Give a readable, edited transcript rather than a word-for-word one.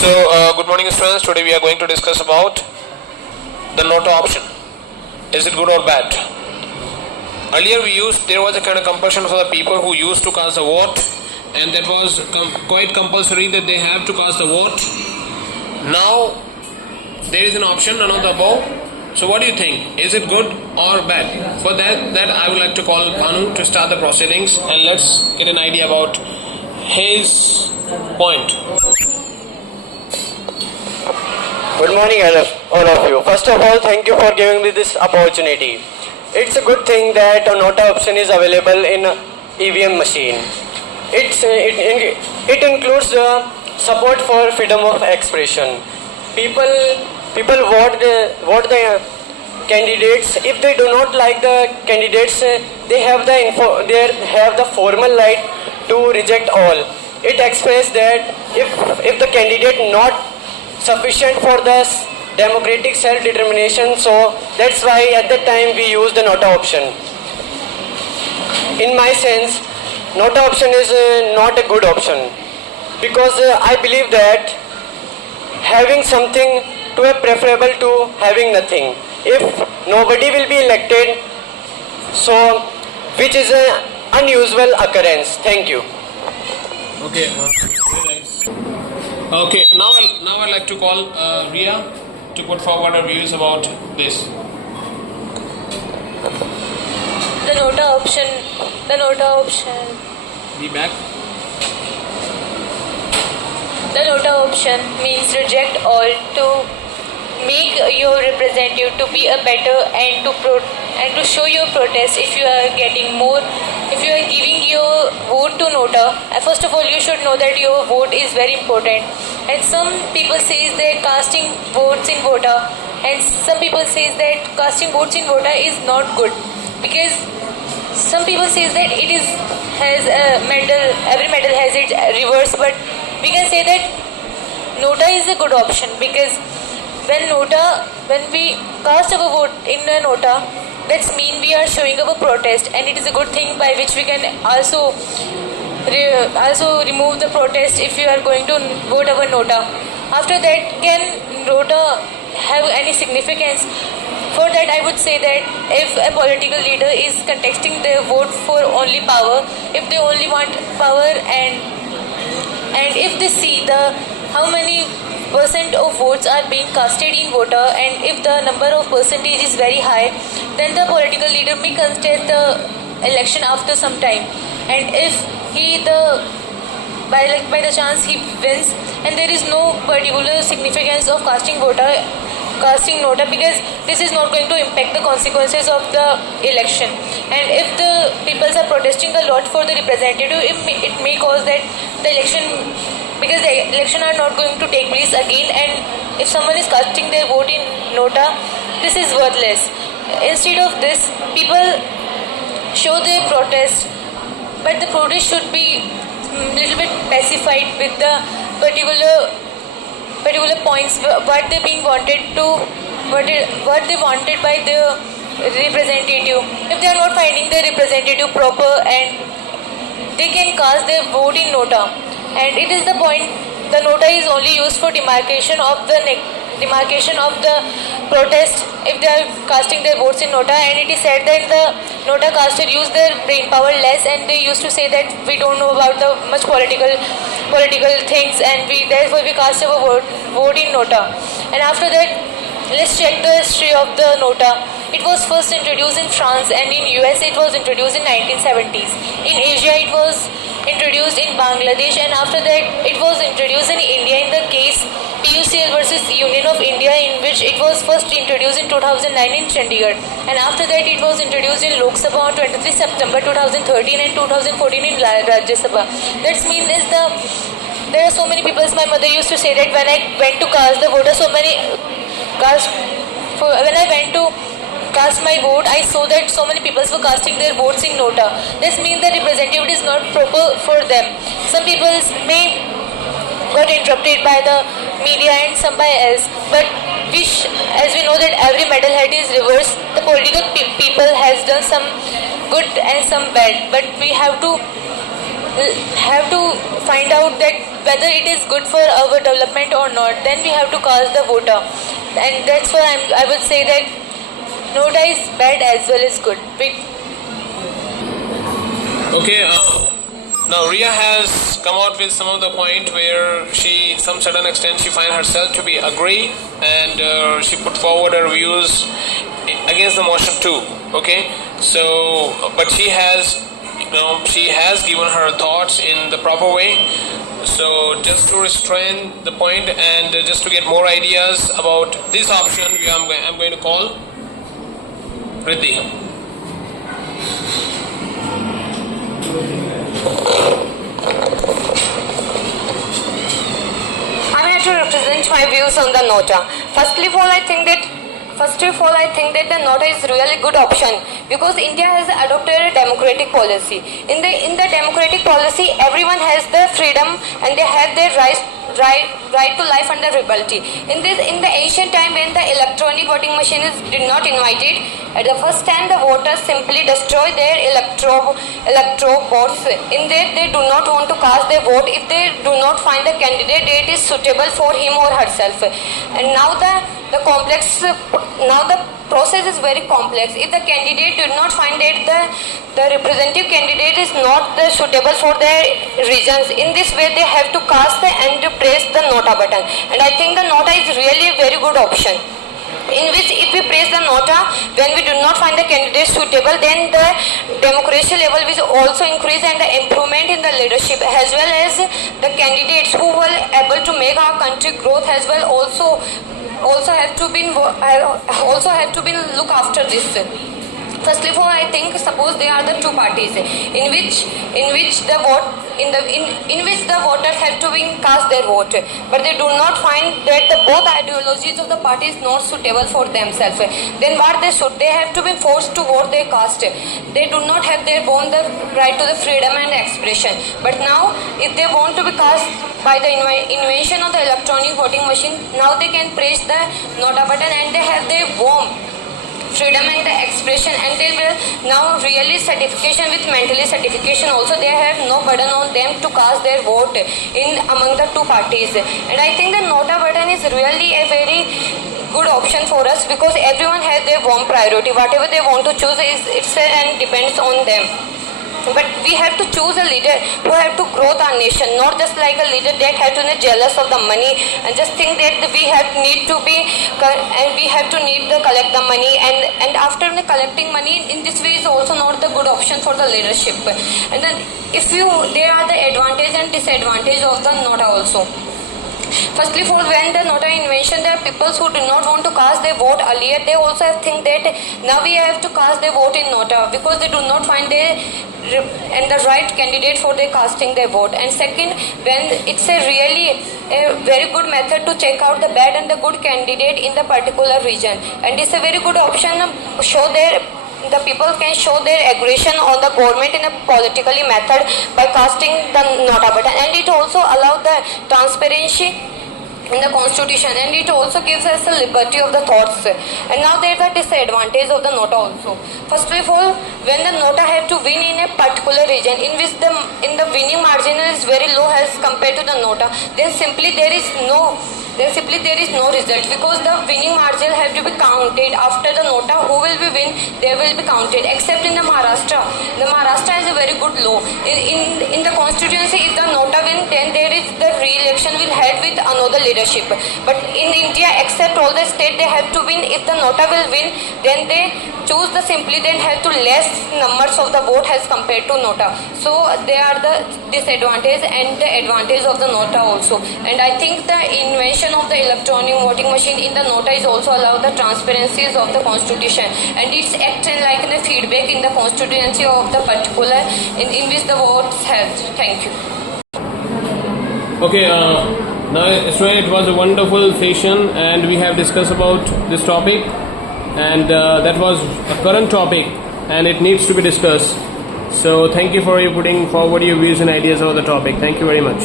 Good morning, students. Today we are going to discuss about the nota option. Is it good or bad? Earlier there was a kind of compulsion for the people who used to cast the vote, and that was quite compulsory that they have to cast the vote. Now there is an option, none of the above. So what do you think? Is it good or bad? For that I would like to call Bhanu to start the proceedings, and let's get an idea about his point. Good morning, all of you. First of all, thank you for giving me this opportunity. It's a good thing that a nota option is available in EVM machine. It includes support for freedom of expression. People vote the candidates. If they do not like the candidates, they have the formal right to reject all. It expresses that if the candidate not sufficient for the democratic self-determination, so that's why at that time we use the nota option. In my sense, nota option is not a good option, because I believe that having something to be preferable to having nothing. If nobody will be elected, so which is an unusual occurrence. Thank you. Okay, very nice. Okay, now I'd like to call Ria to put forward her views about this. The nota option. Be back. The nota option means reject all to make your representative to be a better and to show your protest if you are getting more. If you are giving your vote to nota, first of all you should know that your vote is very important. And some people say that casting votes in vota, and some people say that casting votes in vota is not good, because some people say that it is has a medal. Every medal has its reverse, but we can say that nota is a good option, because when we cast our vote in a nota, that's mean we are showing our protest, and it is a good thing by which we can also remove the protest if you are going to vote our nota. After that, can nota have any significance? For that, I would say that if a political leader is contesting their vote for only power, if they only want power, and if they see how many percent of votes are being casted in vota, and if the number of percentage is very high, then the political leader may contest the election after some time. And if by the chance he wins, and there is no particular significance of casting nota, because this is not going to impact the consequences of the election. And if the people are protesting a lot for the representative, it may cause that the election, because the election are not going to take place again, and if someone is casting their vote in nota, this is worthless. Instead of this, people show their protest, but the protest should be little bit specified with the particular points what they being wanted to what they wanted by the representative. If they are not finding the representative proper, and they can cast their vote in nota, and it is the point. The nota is only used for demarcation of the protest if they are casting their votes in nota. And it is said that the nota caster use their brain power less, and they used to say that we don't know about the much political things, and therefore we cast our vote in nota. And after that, let's check the history of the nota. It was first introduced in France, and in US it was introduced in 1970s. In Asia it was introduced in Bangladesh, and after that it was introduced in India in the case PUCL versus Union of India, in which it was first introduced in 2009 in Chandigarh. And after that it was introduced in Lok Sabha on 23 September 2013 and 2014 in Rajya Sabha. That means there are so many people. My mother used to say that when I went to cast the vote, when I went to cast my vote, I saw that so many people were casting their votes in nota. This means the representative is not proper for them. Some people may got interrupted by the media and some by else, but as we know that every medal head is reversed, the political people has done some good and some bad, but we have to have to find out that whether it is good for our development or not. Then we have to cast the voter, and that's why I would say that Nota is bad as well as good. Okay, now Ria has come out with some of the point where she, some certain extent, she find herself to be agree, and she put forward her views against the motion too. Okay, so but she has, she has given her thoughts in the proper way. So just to restrain the point and just to get more ideas about this option, I'm going to call Riddhi. I'm here to represent my views on the Nota. First of all, I think that the Nota is really good option because India has adopted a democratic policy. In the democratic policy, everyone has the freedom and they have their right to life under liberty. In the ancient time when the electronic voting machine did not invited, at the first time the voters simply destroy their electro votes. In that they do not want to cast their vote if they do not find the candidate that is suitable for him or herself. And now the process is very complex. If the candidate did not find that the representative candidate is not suitable for their regions, in this way they have to cast and press the Nota button. And I think the Nota is really a very good option, in which if we press the Nota when we do not find the candidate suitable, then the democracy level will also increase and the improvement in the leadership as well as the candidates who will able to make our country growth as well also have to be look after this. First of all, I think suppose there are the two parties in which the voters have to cast their vote, but they do not find that the both ideologies of the party is not suitable for themselves. Then what they should, they have to be forced to vote their caste. They do not have their own the right to the freedom and expression. But now, if they want to be cast by the invention of the electronic voting machine, now they can press the Nota button and they have their own freedom and the expression, and they will now really certification with mentally certification also, they have no burden on them to cast their vote in among the two parties. And I think the Nota button is really a very good option for us because everyone has their own priority. Whatever they want to choose and depends on them. But we have to choose a leader who have to grow our nation, not just like a leader that have to be jealous of the money and just think that we have need to collect the money, and after collecting money in this way is also not the good option for the leadership. And then there are the advantage and disadvantage of the Nota also. Firstly, for when the Nota invention, there are people who do not want to cast their vote earlier. They also have think that now we have to cast their vote in Nota because they do not find the right candidate for their casting their vote. And second, when it's a very good method to check out the bad and the good candidate in the particular region, and it's a very good option the people can show their aggression on the government in a politically method by casting the Nota button, and it also allows the transparency in the constitution, and it also gives us the liberty of the thoughts. And now there is a disadvantage of the Nota also. First of all, when the Nota have to win in a particular region in which the winning margin is very low as compared to the Nota, then simply there is no result because the winning margin have to be counted after the Nota. Who will be win, they will be counted, except in the Maharashtra. The Maharashtra has a very good law. In the constituency, if the Nota win, then there is the re-election will head with another leadership. But in India, except all the state, they have to win. If the Nota will win, then they choose then have to less numbers of the vote as compared to Nota. So they are the disadvantage and the advantage of the Nota also. And I think the invention of the electronic voting machine in the Nota is also allow the transparencies of the constitution, and it's acting like the feedback in the constituency of the particular in which the votes held. Thank you. Okay, now it was a wonderful session and we have discussed about this topic, and that was a current topic and it needs to be discussed. So thank you for putting forward your views and ideas on the topic. Thank you very much.